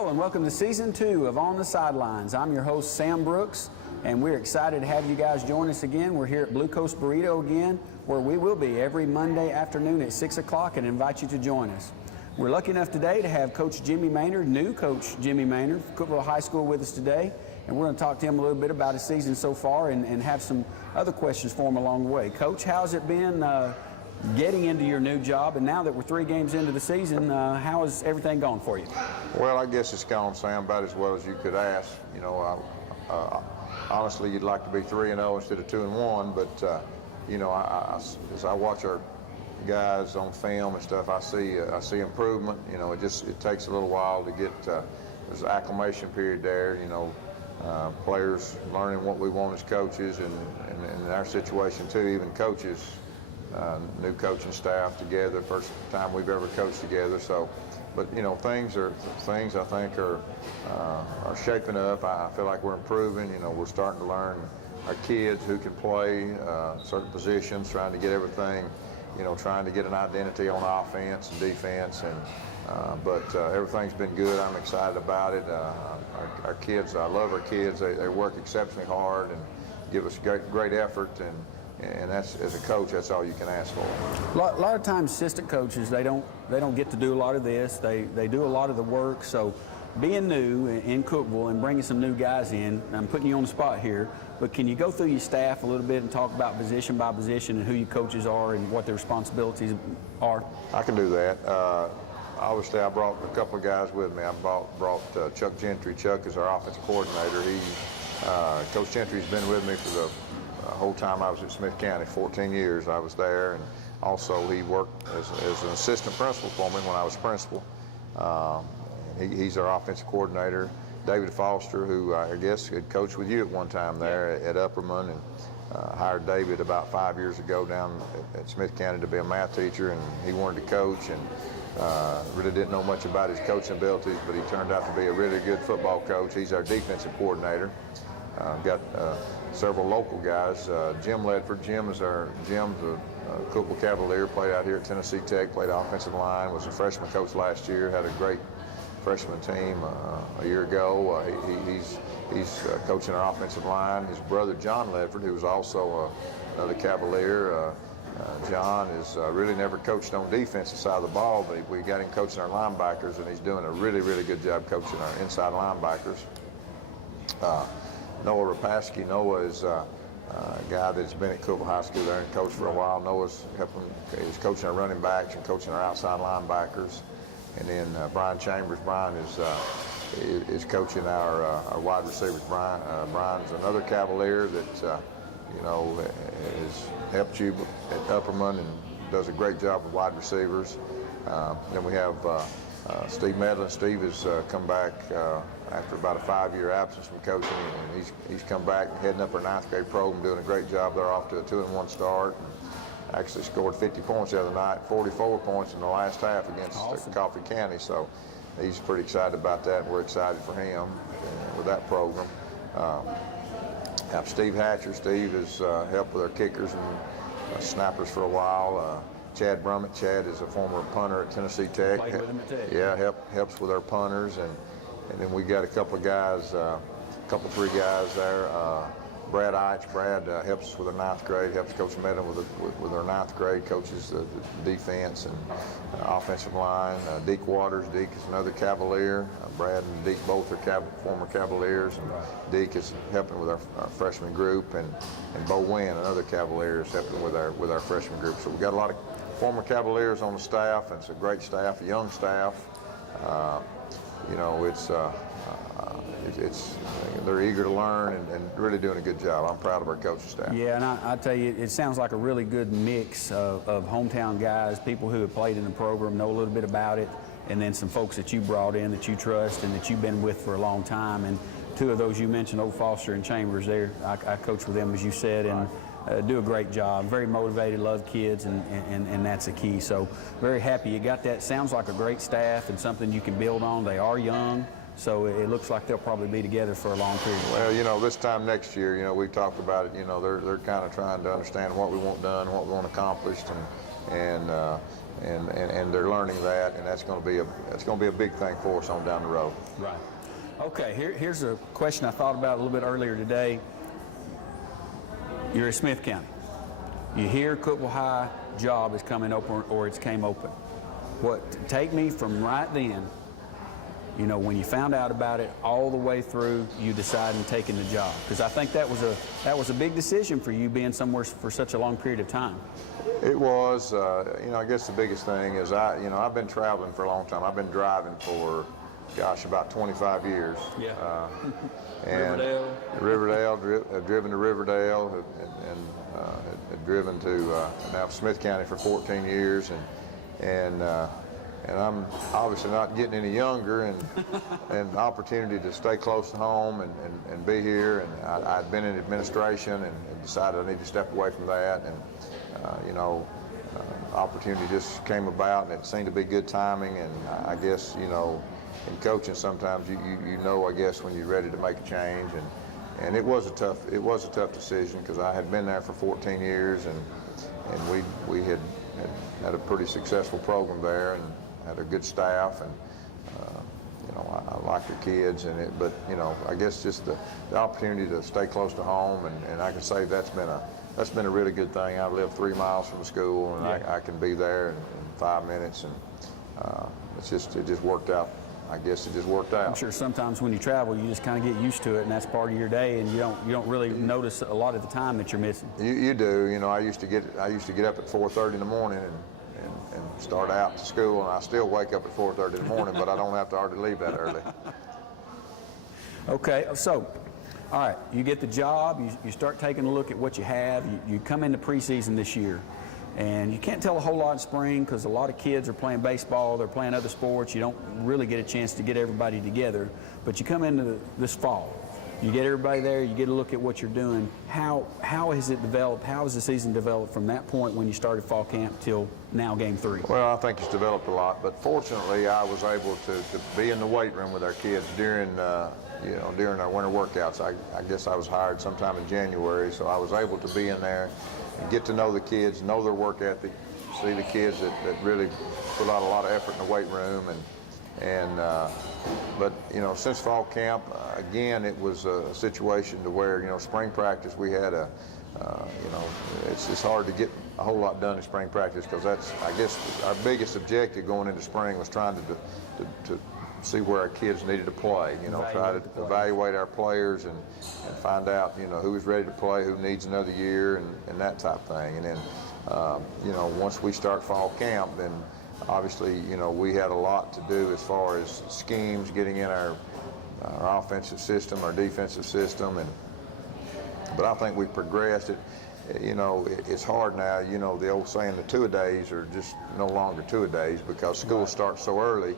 Hello and welcome to Season 2 of On the Sidelines. I'm your host, Sam Brooks, and we're excited to have you guys join us again. We're here at Blue Coast Burrito again, where we will be every Monday afternoon at 6 o'clock and invite you to join us. We're lucky enough today to have Coach Jimmy Maynord, new Coach Jimmy Maynord, Cookeville High School with us today, and we're going to talk to him a little bit about his season so far and have some other questions for him along the way. Coach, how's it been getting into your new job, and now that we're 3 games into the season, how has everything gone for you? Well, I guess it's gone, Sam, about as well as you could ask. You know, honestly, you'd like to be 3-0 instead of 2-1, but you know, as I watch our guys on film and stuff, I see improvement. You know, it takes a little while to get. There's an acclimation period there. You know, players learning what we want as coaches, and in our situation too, even coaches. New coaching staff together, first time we've ever coached together. So, but you know, things I think are shaping up. I feel like we're improving. You know, we're starting to learn our kids who can play certain positions, trying to get everything. You know, trying to get an identity on offense and defense, and but everything's been good. I'm excited about it. Our kids, I love our kids. They work exceptionally hard and give us great effort, and that's, as a coach, that's all you can ask for. A lot of times, assistant coaches, they don't get to do a lot of this. They do a lot of the work. So, being new in Cookeville and bringing some new guys in, I'm putting you on the spot here, but can you go through your staff a little bit and talk about position by position and who your coaches are and what their responsibilities are? I can do that. Obviously, I brought a couple of guys with me. I brought Chuck Gentry. Chuck is our offensive coordinator. Coach Gentry's been with me for the whole time I was at Smith County. 14 years I was there, and also he worked as an assistant principal for me when I was principal. He's our offensive coordinator. David Foster, who I guess had coached with you at one time there at Upperman, and hired David about 5 years ago down at Smith County to be a math teacher, and he wanted to coach, and really didn't know much about his coaching abilities, but he turned out to be a really good football coach. He's our defensive coordinator. Got several local guys. Jim Ledford. Jim's a Cookeville Cavalier, played out here at Tennessee Tech, played offensive line, was a freshman coach last year, had a great freshman team a year ago. He's coaching our offensive line. His brother John Ledford, who was also another Cavalier. John has really never coached on defensive side of the ball, but we got him coaching our linebackers, and he's doing a really, really good job coaching our inside linebackers. Noah Rapaski. Noah is a guy that's been at Cookeville High School there and coached for a while. Noah's he's coaching our running backs and coaching our outside linebackers. And then Brian Chambers. Brian is coaching our wide receivers. Brian's another Cavalier that you know, has helped you at Upperman and does a great job with wide receivers. Then we have Steve Medlin. Steve has come back after about a 5-year absence from coaching, and he's come back heading up our 9th grade program, doing a great job. They're off to a 2-1 start. And actually scored 50 points the other night, 44 points in the last half against Coffee County. So he's pretty excited about that. We're excited for him with that program. Have Steve Hatcher. Steve has helped with our kickers and snappers for a while. Chad Brummett. Chad is a former punter at Tennessee Tech. Played with him at Tech. Yeah, helps with our punters, and then we got a couple of guys, three guys there. Brad Eich. Brad helps us with our 9th grade. Helps Coach Medlin with our 9th grade. Coaches the defense and offensive line. Deke Waters. Deke is another Cavalier. Brad and Deke both are former Cavaliers, and Deke is helping with our freshman group, and Bo Wynn, another Cavalier, is helping with our freshman group. So we got a lot of former Cavaliers on the staff, and it's a great staff, a young staff. You know, they're eager to learn and really doing a good job. I'm proud of our coaching staff. Yeah, and I tell you, it sounds like a really good mix of hometown guys, people who have played in the program, know a little bit about it, and then some folks that you brought in that you trust and that you've been with for a long time. And 2 of those you mentioned, Old Foster and Chambers, there. I coach with them, as you said, and do a great job. Very motivated, love kids, and that's a key. So very happy you got that. Sounds like a great staff and something you can build on. They are young, so it looks like they'll probably be together for a long period. Well, you know, this time next year, you know, we talked about it. You know, they're kind of trying to understand what we want done, what we want accomplished, and and they're learning that, and that's going to be a big thing for us on down the road. Right. Okay. Here's a question I thought about a little bit earlier today. You're in Smith County. You hear Cookeville High job is coming open, or it's came open. Take me from right then, you know, when you found out about it, all the way through you deciding taking the job, because I think that was a big decision for you, being somewhere for such a long period of time. It was, you know, I guess the biggest thing is I've been traveling for a long time. I've been driving for, gosh, about 25 years. Yeah. And Riverdale, I've driven to Riverdale, and had driven to now Smith County for 14 years, and I'm obviously not getting any younger, and opportunity to stay close to home and be here, and I'd been in administration and decided I need to step away from that, and you know, opportunity just came about, and it seemed to be good timing, and I guess, you know, in coaching sometimes you know, I guess, when you're ready to make a change, and it was a tough decision, because I had been there for 14 years, and we had a pretty successful program there, and had a good staff, and you know, I liked the kids, but you know, I guess just the opportunity to stay close to home, and I can say that's been a really good thing. I live 3 miles from the school, and yeah. I can be there in 5 minutes, and it just worked out. I guess it just worked out. I'm sure sometimes when you travel, you just kind of get used to it, and that's part of your day, and you don't really notice a lot of the time that you're missing. You do. You know, I used to get up at 4:30 in the morning and start out to school, and I still wake up at 4:30 in the morning, but I don't have to hardly leave that early. Okay, so, all right, you get the job, you start taking a look at what you have, you come into preseason this year, and you can't tell a whole lot in spring, because a lot of kids are playing baseball, they're playing other sports, you don't really get a chance to get everybody together, but you come into this fall, you get everybody there, you get a look at what you're doing. How has it developed? How has the season developed from that point when you started fall camp till now, game 3? Well, I think it's developed a lot, but fortunately I was able to be in the weight room with our kids during our winter workouts. I guess I was hired sometime in January, so I was able to be in there and get to know the kids, know their work ethic, see the kids that really put out a lot of effort in the weight room, but you know, since fall camp, again, it was a situation to where, you know, spring practice, we had you know, it's hard to get a whole lot done in spring practice, because that's, I guess, our biggest objective going into spring was trying to see where our kids needed to play. You know, try to evaluate our players and find out, you know, who is ready to play, who needs another year, and that type of thing. And then, you know, once we start fall camp, then obviously, you know, we had a lot to do as far as schemes, getting in our offensive system, our defensive system, but I think we've progressed. You know, it's hard now. You know, the old saying, the two-a-days are just no longer two-a-days, because school starts so early,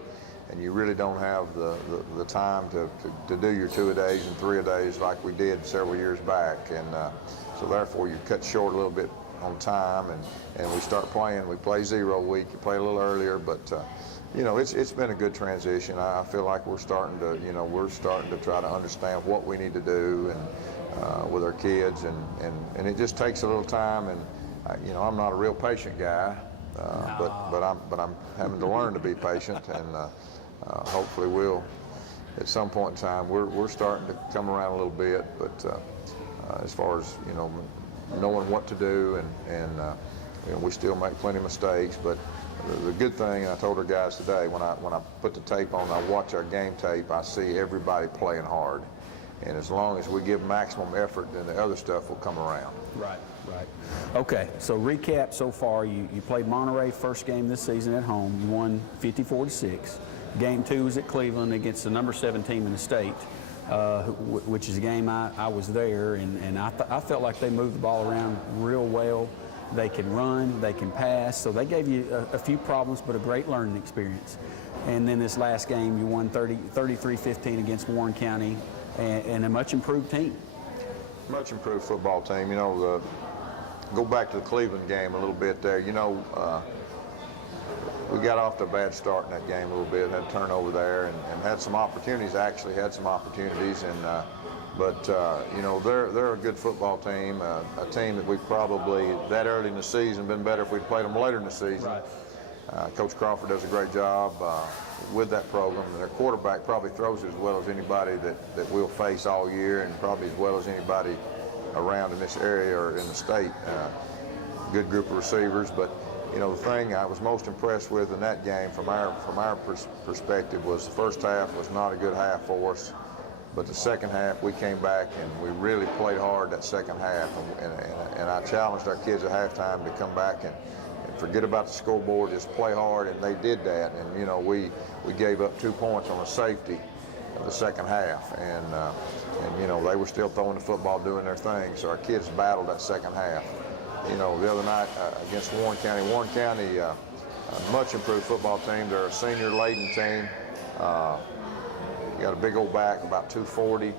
and you really don't have the time to do your two-a-days and three-a-days like we did several years back, and so therefore you cut short a little bit on time, and we start playing. We play 0 week. You play a little earlier, but you know, it's been a good transition. I feel like we're starting to try to understand what we need to do, and with our kids, and it just takes a little time. And you know, I'm not a real patient guy, but I'm having to learn to be patient, and hopefully we'll, at some point in time, we're starting to come around a little bit. But as far as, you know, knowing what to do, and you know, we still make plenty of mistakes, but the good thing, and I told our guys today, when I put the tape on, I watch our game tape, I see everybody playing hard, and as long as we give maximum effort, then the other stuff will come around. Right. Okay, so recap so far, you played Monterey first game this season at home, you won 54-6. Game 2 was at Cleveland against the number 7 team in the state, which is a game I was there, and I felt like they moved the ball around real well. They can run, they can pass, so they gave you a few problems, but a great learning experience. And then this last game, you won 33-15 against Warren County, and a much improved team. Much improved football team. You know, go back to the Cleveland game a little bit there. You know, we got off to a bad start in that game a little bit, had a turnover there, and had some opportunities, but you know, they're a good football team, a team that we probably, that early in the season, been better if we'd played them later in the season. Right. Coach Crawford does a great job with that program. And their quarterback probably throws it as well as anybody that we'll face all year, and probably as well as anybody around in this area or in the state. Good group of receivers, but you know, the thing I was most impressed with in that game from our perspective was the first half was not a good half for us, but the second half we came back and we really played hard that second half, and I challenged our kids at halftime to come back and forget about the scoreboard, just play hard, and they did that. And you know, we gave up 2 points on a safety of the second half, and you know, they were still throwing the football, doing their thing, so our kids battled that second half. You know, the other night against Warren County, a much improved football team. They're a senior-laden team. Got a big old back, about 240.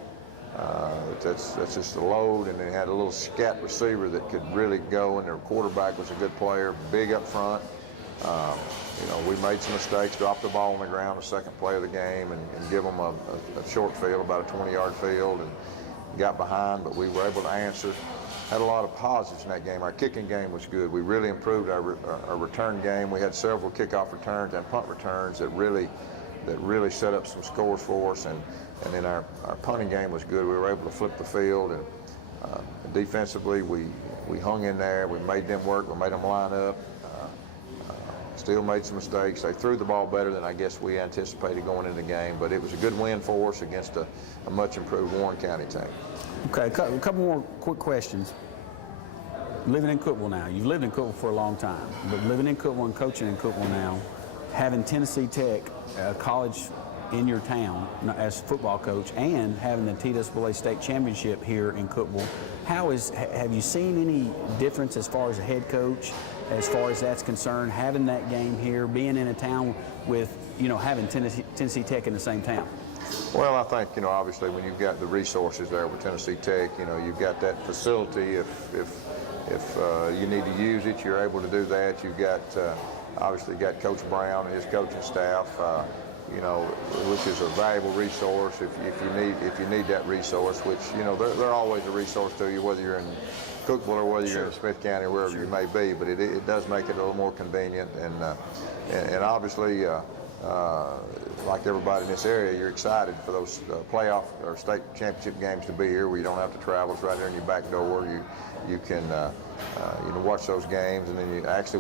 That's just a load, and they had a little scat receiver that could really go, and their quarterback was a good player, big up front. You know, we made some mistakes, dropped the ball on the ground the second play of the game, and give them a short field, about a 20-yard field, and got behind, but we were able to answer. Had a lot of positives in that game. Our kicking game was good. We really improved our return game. We had several kickoff returns and punt returns that really set up some scores for us, and then our punting game was good. We were able to flip the field, and defensively we hung in there. We made them work. We made them line up. Still made some mistakes. They threw the ball better than I guess we anticipated going into the game, but it was a good win for us against a much improved Warren County team. Okay, a couple more quick questions. Living in Cookeville now, you've lived in Cookeville for a long time, but living in Cookeville and coaching in Cookeville now, having Tennessee Tech, a college in your town as football coach, and having the TWA state championship here in Cookeville, have you seen any difference as far as a head coach, as far as that's concerned, having that game here, being in a town with, you know, having Tennessee Tech in the same town? Well, I think, you know, obviously when you've got the resources there with Tennessee Tech, you know, you've got that facility. If you need to use it, you're able to do that. You've got obviously got Coach Brown and his coaching staff, you know, which is a valuable resource if you need that resource, which, you know, they're always a resource to you, whether you're in Cookeville or whether you're in Smith County or wherever you may be. But it does make it a little more convenient, and obviously, like everybody in this area, you're excited for those playoff or state championship games to be here, where you don't have to travel. It's right there in your back door. You can you know, watch those games, and then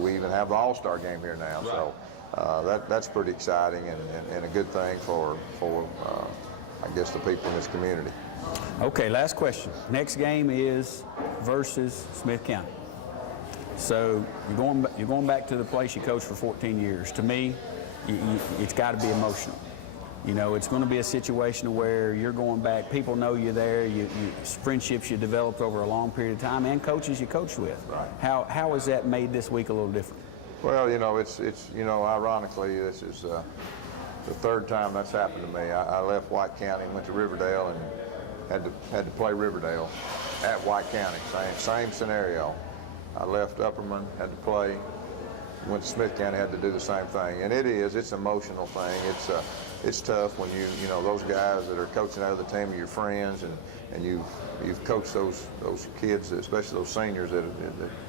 we even have the All-Star game here now. Right. So that's pretty exciting and a good thing for I guess the people in this community. Okay, last question. Next game is versus Smith County. So you're going back to the place you coached for 14 years. To me, it's got to be emotional. You know, it's going to be a situation where you're going back. People know you're there. Friendships you developed over a long period of time, and coaches you coached with. Right. How has that made this week a little different? Well, you know, it's you know, ironically, this is the third time that's happened to me. I left White County and went to Riverdale and had to play Riverdale at White County. Same scenario. I left Upperman, had to play. Went to Smith County, had to do the same thing, and it's an emotional thing. It's tough when you know those guys that are coaching out of the team are your friends, and you've coached those kids, especially those seniors that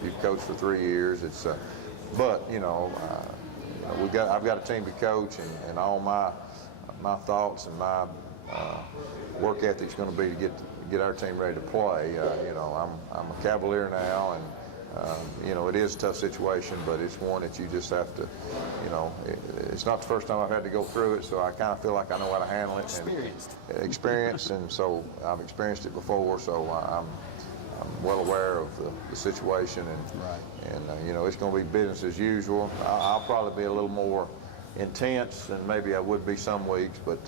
you've coached for 3 years. But you know, I've got a team to coach, and all my thoughts and my work ethic is going to be to get our team ready to play. You know, I'm a Cavalier now, and you know, it is a tough situation, but it's one that you just have to, you know, it's not the first time I've had to go through it, so I kind of feel like I know how to handle it. Experienced, and so I've experienced it before, so I'm well aware of the situation, and you know, it's going to be business as usual. I'll probably be a little more intense than maybe I would be some weeks, but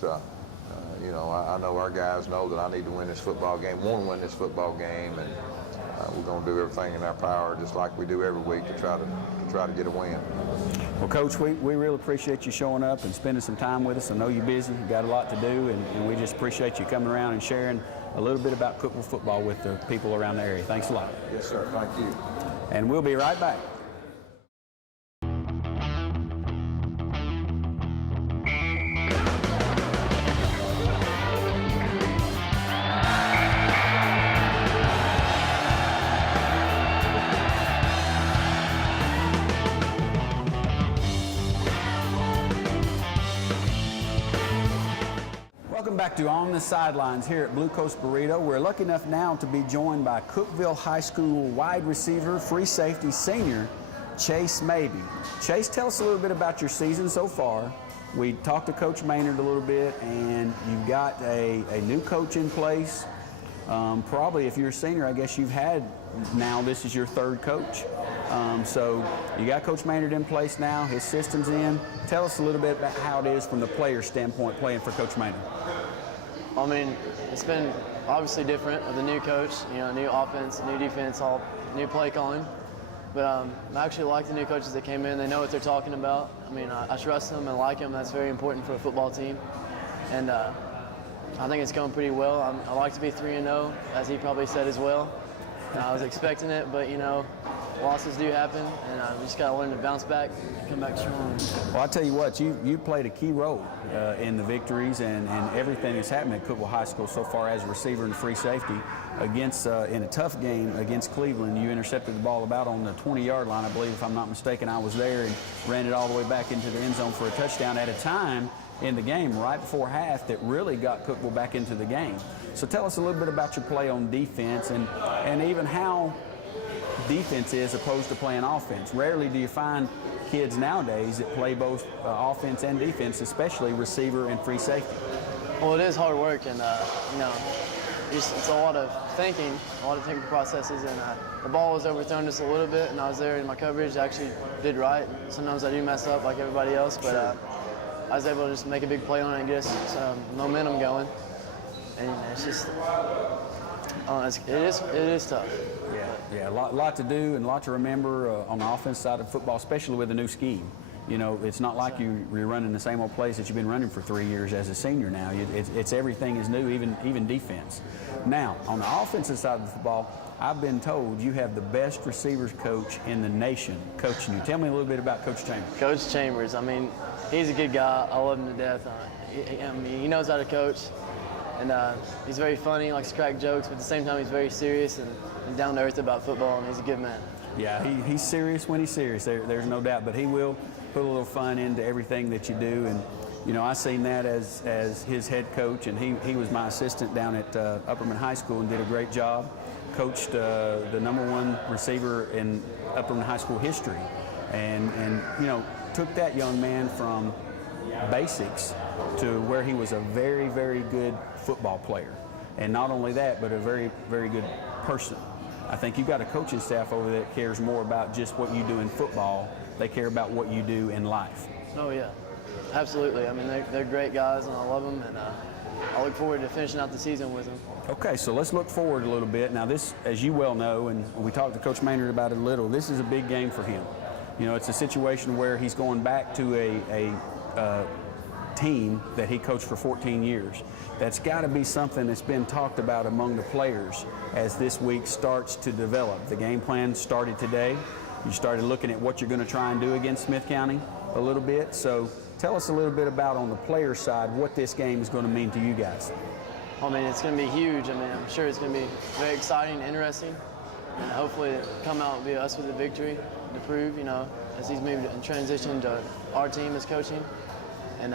you know, I know our guys know that I need to win this football game, want to win this football game, and we're going to do everything in our power, just like we do every week, to try to get a win. Well, Coach, we really appreciate you showing up and spending some time with us. I know you're busy, you've got a lot to do, and we just appreciate you coming around and sharing a little bit about Cookeville football with the people around the area. Thanks a lot. Yes, sir. Thank you. And we'll be right back. Welcome back to On the Sidelines here at Blue Coast Burrito. We're lucky enough now to be joined by Cookeville High School wide receiver, free safety senior, Chase Mabey. Chase, tell us a little bit about your season so far. We talked to Coach Maynard a little bit, and you've got a new coach in place. Probably if you're a senior, I guess you've had, now this is your third coach. So you got Coach Maynard in place now, his system's in. Tell us a little bit about how it is from the player standpoint playing for Coach Maynard. I mean, it's been obviously different with a new coach, you know, new offense, new defense, all new play calling. But I actually like the new coaches that came in. They know what they're talking about. I mean, I trust them and like them. That's very important for a football team. And I think it's going pretty well. I like to be 3-0, as he probably said as well. And I was expecting it, but, you know, losses do happen, and we just got to learn to bounce back and come back strong. Well, I'll tell you what, you played a key role in the victories and everything that's happened at Cookeville High School so far as a receiver and free safety. Against in a tough game against Cleveland, you intercepted the ball about on the 20-yard line, I believe, if I'm not mistaken. I was there and ran it all the way back into the end zone for a touchdown at a time in the game right before half that really got Cookeville back into the game. So tell us a little bit about your play on defense and even how defense is opposed to playing offense. Rarely do you find kids nowadays that play both offense and defense, especially receiver and free safety. Well, it is hard work, and you know, it's a lot of thinking, a lot of thinking processes, and the ball was overthrown just a little bit, and I was there in my coverage. I actually did right. Sometimes I do mess up like everybody else, but I was able to just make a big play on it and get some momentum going. And it's just, it is tough. Yeah, a lot to do and a lot to remember on the offense side of football, especially with a new scheme. You know, it's not like you're running the same old place that you've been running for 3 years as a senior now. It's everything is new, even defense. Now, on the offensive side of the football, I've been told you have the best receivers coach in the nation coaching you. Tell me a little bit about Coach Chambers. Coach Chambers, I mean, he's a good guy. I love him to death. I mean, he knows how to coach, and he's very funny, likes to crack jokes, but at the same time he's very serious and down to earth about football, and he's a good man. Yeah, he's serious when he's serious. There's no doubt, but he will put a little fun into everything that you do. And you know, I seen that as his head coach, and he was my assistant down at Upperman High School and did a great job. Coached the #1 receiver in Upperman High School history, and you know, took that young man from basics to where he was a very, very good football player, and not only that, but a very, very good person. I think you've got a coaching staff over there that cares more about just what you do in football. They care about what you do in life. Oh, yeah. Absolutely. I mean, they're great guys, and I love them, and I look forward to finishing out the season with them. Okay, so let's look forward a little bit. Now, this, as you well know, and we talked to Coach Maynard about it a little, this is a big game for him. You know, it's a situation where he's going back to a team that he coached for 14 years. That's got to be something that's been talked about among the players as this week starts to develop. The game plan started today. You started looking at what you're going to try and do against Smith County a little bit. So tell us a little bit about, on the player side, what this game is going to mean to you guys. I mean, it's going to be huge. I mean, I'm sure it's going to be very exciting, interesting, and hopefully come out and be us with a victory to prove, you know, as he's moved and transitioned to our team as coaching. And,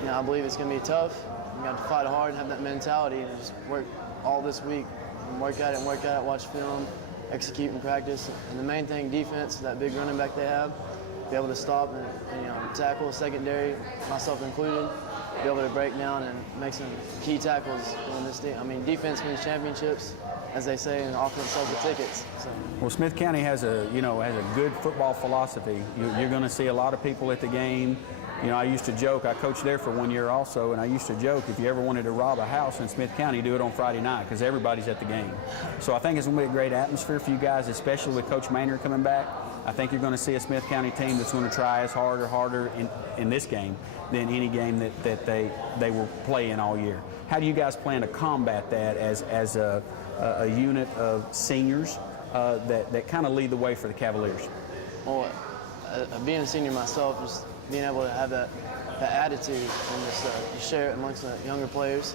you know, I believe it's going to be tough. You got to fight hard and have that mentality and just work all this week and work at it, watch film, execute and practice. And the main thing, defense, that big running back they have, be able to stop and you know, tackle secondary, myself included, be able to break down and make some key tackles in this team. I mean, defense wins championships, as they say, and offense sells the tickets. So. Well, Smith County has a good football philosophy. You're going to see a lot of people at the game. You know, I used to joke, I coached there for 1 year also, and I used to joke, if you ever wanted to rob a house in Smith County, do it on Friday night, because everybody's at the game. So I think it's going to be a great atmosphere for you guys, especially with Coach Maynard coming back. I think you're going to see a Smith County team that's going to try as hard or harder in this game than any game that they will play in all year. How do you guys plan to combat that as a unit of seniors that kind of lead the way for the Cavaliers? Well, being a senior myself, just being able to have that attitude and just share it amongst the younger players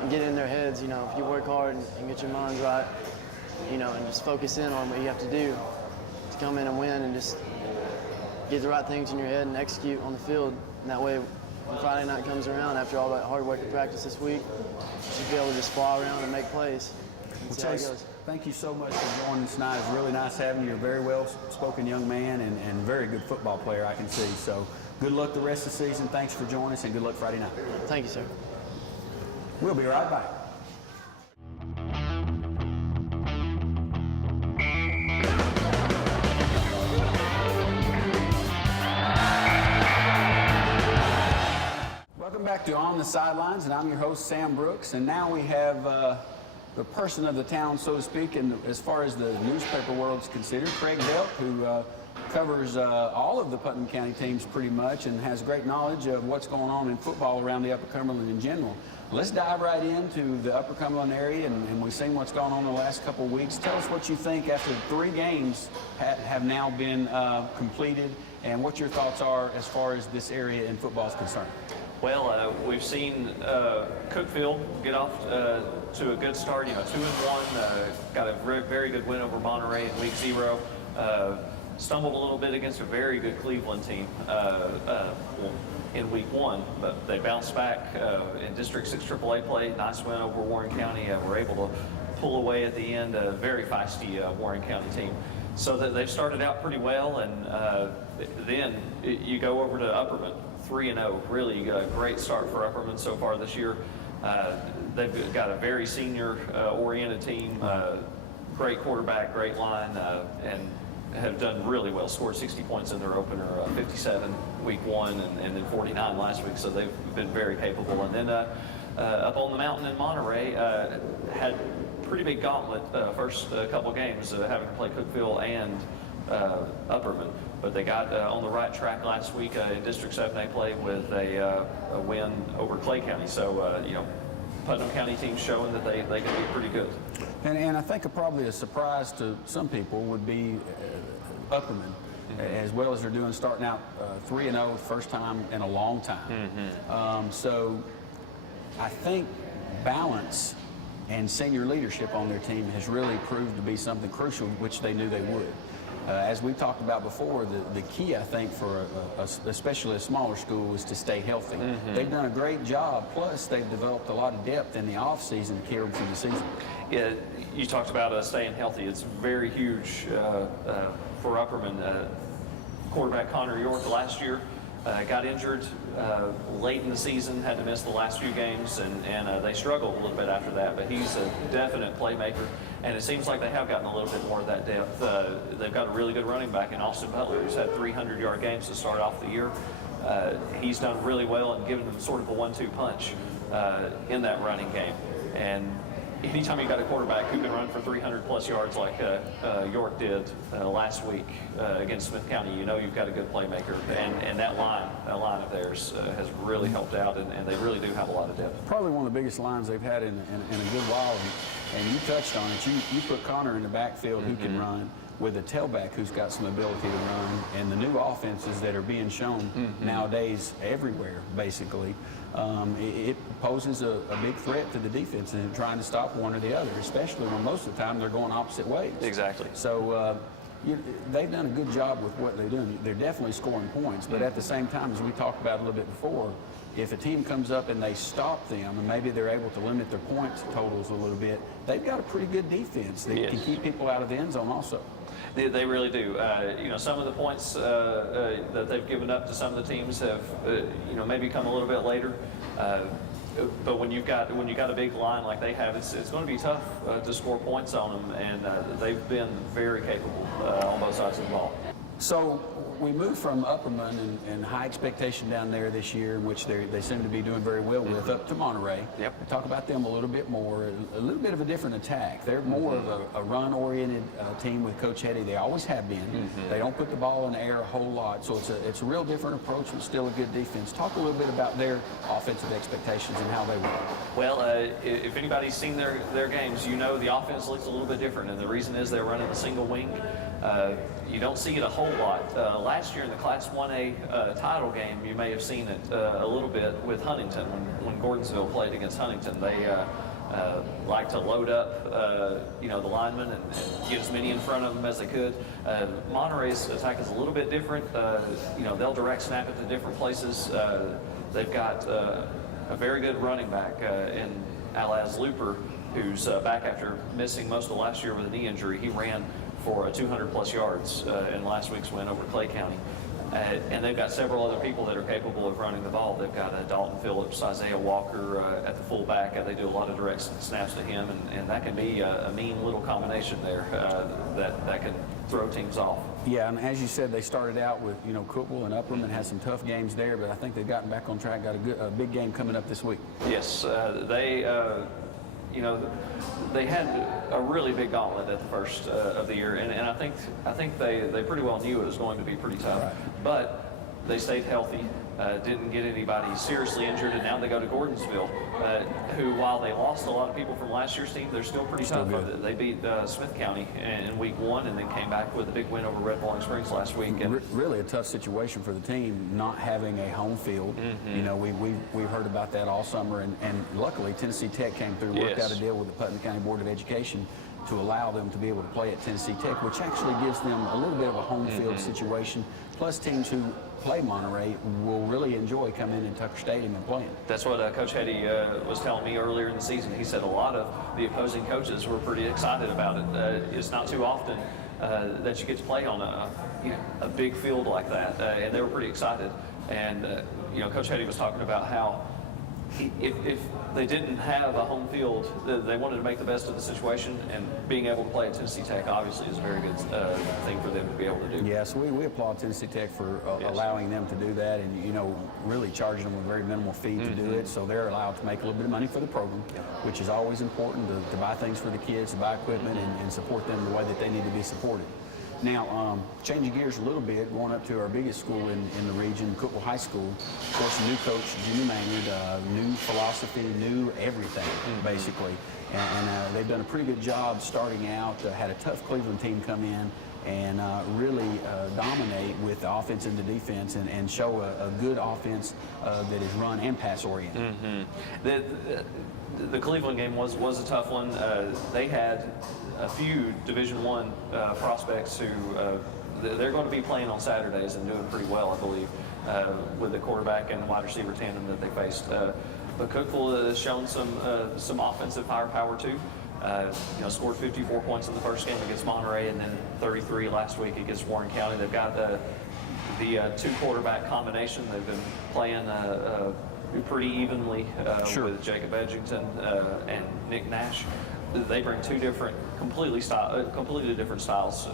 and get in their heads. You know, if you work hard and get your minds right, you know, and just focus in on what you have to do to come in and win, and just get the right things in your head and execute on the field. And that way, when Friday night comes around, after all that hard work and practice this week, should be able to just fly around and make plays. And see how it Chase, goes. thank you so much for joining us tonight. It's really nice having you. You're a very well-spoken young man and very good football player, I can see. So good luck the rest of the season. Thanks for joining us, and good luck Friday night. Thank you, sir. We'll be right back. Welcome back to On the Sidelines, and I'm your host, Sam Brooks. And now we have the person of the town, so to speak, and as far as the newspaper world is considered, Craig Delk, who covers all of the Putnam County teams pretty much and has great knowledge of what's going on in football around the Upper Cumberland in general. Let's dive right into the Upper Cumberland area, and we've seen what's gone on the last couple of weeks. Tell us what you think after 3 games have now been completed, and what your thoughts are as far as this area in football is concerned. Well, we've seen Cookeville get off to a good start. 2-1, got a very good win over Monterey in week 0. Stumbled a little bit against a very good Cleveland team in week 1, but they bounced back in District 6 AAA play. Nice win over Warren County. Were able to pull away at the end. A very feisty Warren County team. So that they've started out pretty well, and then you go over to Upperman. 3-0, really a great start for Upperman so far this year. They've got a very senior-oriented team, great quarterback, great line, and have done really well. Scored 60 points in their opener, 57 week 1, and then 49 last week. So they've been very capable. And then up on the mountain in Monterey, had pretty big gauntlet first couple games, having to play Cookeville and Upperman. But they got on the right track last week in District 7A play with a win over Clay County. So, Putnam County teams showing that they can be pretty good. And I think probably a surprise to some people would be Upperman, as well as they're doing, starting out 3-0, first time in a long time. So I think balance and senior leadership on their team has really proved to be something crucial, which they knew they would. As we talked about before, the key, I think, for especially a smaller school is to stay healthy. They've done a great job, plus they've developed a lot of depth in the off-season to carry them through the season. Yeah, you talked about staying healthy. It's very huge for Upperman. Quarterback Connor York last year got injured late in the season, had to miss the last few games, and they struggled a little bit after that, but he's a definite playmaker. And it seems like they have gotten a little bit more of that depth. They've got a really good running back in Austin Butler, who's had 300-yard games to start off the year. He's done really well and given them sort of a 1-2 punch in that running game. And anytime you got a quarterback who can run for 300-plus yards like York did last week against Smith County, you've got a good playmaker. And that line of theirs has really helped out, and they really do have a lot of depth. Probably one of the biggest lines they've had in a good while. And you touched on it. You put Connor in the backfield who can run with a tailback who's got some ability to run, and the new offenses that are being shown nowadays everywhere, basically, it poses a big threat to the defense and trying to stop one or the other, especially when most of the time they're going opposite ways. Exactly. So they've done a good job with what they're doing. They're definitely scoring points, but at the same time, as we talked about a little bit before, if a team comes up and they stop them and maybe they're able to limit their points totals a little bit, they've got a pretty good defense that can keep people out of the end zone also. They really do. Some of the points that they've given up to some of the teams have, maybe come a little bit later. But when you've got a big line like they have, it's going to be tough to score points on them, and they've been very capable on both sides of the ball. So we moved from Upperman and high expectation down there this year, in which they seem to be doing very well with, up to Monterey. Yep. We'll talk about them a little bit more, a little bit of a different attack. They're more of a run-oriented team with Coach Hetty. They always have been. They don't put the ball in the air a whole lot, so it's a real different approach, but still a good defense. Talk a little bit about their offensive expectations and how they work. Well, if anybody's seen their games, the offense looks a little bit different, and the reason is they're running a single wing. You don't see it a whole lot. Last year in the Class 1A title game, you may have seen it a little bit with Huntington when Gordonsville played against Huntington. They like to load up, the linemen and get as many in front of them as they could. Monterey's attack is a little bit different. They'll direct snap it to different places. they've got a very good running back in Alaz Looper, who's back after missing most of last year with a knee injury. He ran for 200-plus yards in last week's win over Clay County. And they've got several other people that are capable of running the ball. They've got Dalton Phillips, Isaiah Walker at the fullback. They do a lot of direct snaps to him, and that can be a mean little combination there that can throw teams off. Yeah, and as you said, they started out with, Cookeville and Upperman and had some tough games there, but I think they've gotten back on track, got a big game coming up this week. Yes, they had a really big gauntlet at the first of the year, and I think they pretty well knew it was going to be pretty tough. Right. But they stayed healthy, didn't get anybody seriously injured, and now they go to Gordonsville, who, while they lost a lot of people from last year's team, they're still pretty tough. They beat Smith County in week 1 and then came back with a big win over Red Bowling Springs last week. And really a tough situation for the team not having a home field. We've heard about that all summer, and luckily Tennessee Tech came through, worked out a deal with the Putnam County Board of Education to allow them to be able to play at Tennessee Tech, which actually gives them a little bit of a home field situation. Plus, teams who play Monterey will really enjoy coming in Tucker Stadium and playing. That's what Coach Hetty was telling me earlier in the season. He said a lot of the opposing coaches were pretty excited about it. It's not too often that you get to play on a big field like that, and they were pretty excited. And Coach Hetty was talking about how if they didn't have a home field, they wanted to make the best of the situation, and being able to play at Tennessee Tech obviously is a very good thing for them to be able to do. Yes, we applaud Tennessee Tech for allowing them to do that, and really charging them with very minimal fee to do it, so they're allowed to make a little bit of money for the program, which is always important to buy things for the kids, to buy equipment, and support them the way that they need to be supported. Now, changing gears a little bit, going up to our biggest school in the region, Cookeville High School. Of course, new coach, Jimmy Maynord, new philosophy, new everything, basically. And they've done a pretty good job starting out. Had a tough Cleveland team come in and really dominate with the offense and the defense, and show a good offense that is run and pass oriented. The Cleveland game was a tough one. They had a few Division I prospects who they're going to be playing on Saturdays and doing pretty well, I believe, with the quarterback and the wide receiver tandem that they faced. But Cookeville has shown some offensive firepower too. Scored 54 points in the first game against Monterey, and then 33 last week against Warren County. They've got the two quarterback combination. They've been playing pretty evenly with Jacob Edgington and Nick Nash. They bring two completely different styles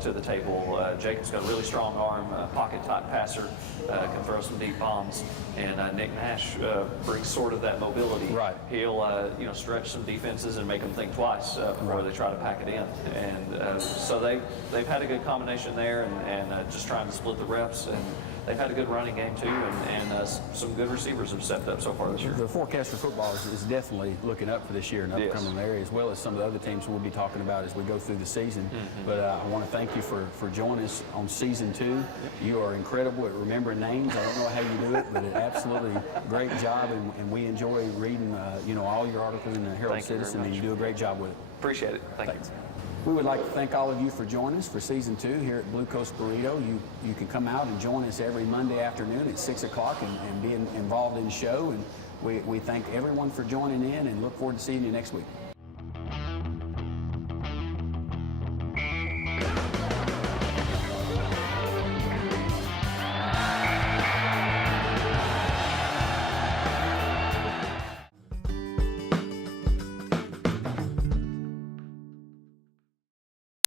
to the table. Jacob's got a really strong arm, pocket-type passer, can throw some deep bombs, and Nick Nash brings sort of that mobility. Right. He'll stretch some defenses and make them think twice before they try to pack it in. And so they've had a good combination there, and just trying to split the reps. And they've had a good running game too, and some good receivers have stepped up so far this year. The forecast for football is definitely looking up for this year in upcoming areas, as well as some of the other teams we'll be talking about as we go through the season. But I want to thank you for joining us on season 2. You are incredible at remembering names. I don't know how you do it, but absolutely great job, and we enjoy reading all your articles in the Herald Citizen, and you do a great job with it. Appreciate it. Thanks. We would like to thank all of you for joining us for season 2 here at Blue Coast Burrito. You can come out and join us every Monday afternoon at 6 o'clock and be involved in the show. And we thank everyone for joining in, and look forward to seeing you next week.